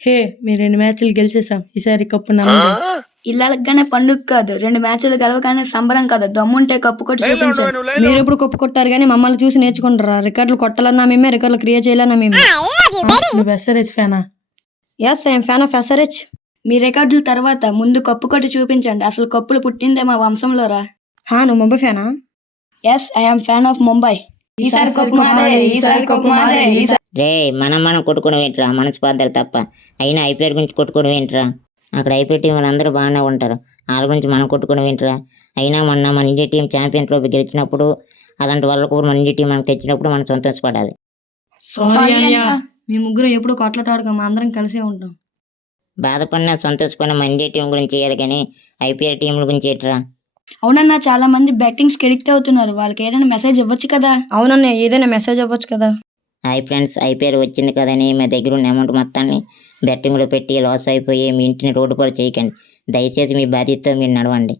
హే మీరు 2 మ్యాచ్లు గెలిచేసాం, ఈసారి కప్పు నమ్మదే. ఇళ్ళగానే పండుగ కాదు, 2 మ్యాచ్లు గెలవగానే సంబరం కాదు. దమ్ముంటే కప్పు కొట్టి చూపించండి. మీరు ఎప్పుడు కప్పు కొట్టారు కానీ మమ్మల్ని చూసి నేర్చుకుంటారా? రికార్డులు కొట్టాలన్నా మేమే, రికార్డులు క్రియేట్ చేయాలన్నా మేమే. నువ్వు ఎస్ఆర్హెచ్ ఫ్యానా? Yes, I'm fan of SRH. మీ రికార్డుల తర్వాత ముందు కప్పు కొట్టి చూపించండి. అసలు కప్పులు పుట్టిందే మా వంశంలోరా. నువ్వు ముంబై ఫ్యానా? Yes, I'm fan of Mumbai. ఈసారి కప్పు మాదే, ఈసారి కప్పు మాదే. రే మనం కొట్టుకోవడం ఏంట్రా, మనస్పార్థాలు తప్ప. అయినా ఐపీఎల్ గురించి కొట్టుకోవడం ఏంట్రా? అక్కడ ఐపీఎల్ టీం వాళ్ళందరూ బాగానే ఉంటారు, వాళ్ళ గురించి మనం కొట్టుకోవడం ఏంట్రా? అయినా మొన్న మన ఇండియా టీం ఛాంపియన్ ట్రోఫీ గెలిచినప్పుడు, అలాంటి వాళ్ళకు మన ఇండియా టీం మనకు తెచ్చినప్పుడు మనం సంతోషపడాలి. సారీ అయ్యా, మీ ముగ్గురు ఎప్పుడు కొట్లాటాడుగా, మా అందరం కలిసే ఉంటాం. బాధపడినా సంతోషపడినా మన ఇండియా టీం గురించి చేయాలి కానీ ఐపీఎల్ టీంల గురించి ఏంట్రా? అవునన్నా, చాలా మంది బెట్టింగ్స్కి ఎడిక్ట్ అవుతున్నారు. వాళ్ళకి ఏదైనా మెసేజ్ ఇవ్వచ్చు కదా. అవునన్నా, ఏదైనా మెసేజ్ అవ్వచ్చు కదా. హాయ్ ఫ్రెండ్స్, ఐపీఎల్ వచ్చింది కదని మీ దగ్గర ఉన్న అమౌంట్ మొత్తాన్ని బెట్టింగ్లో పెట్టి లాస్ అయిపోయి మీ ఇంటిని రోడ్డు పాలు చేయకండి. దయచేసి మీ బాధ్యతతో మీరు నడవండి.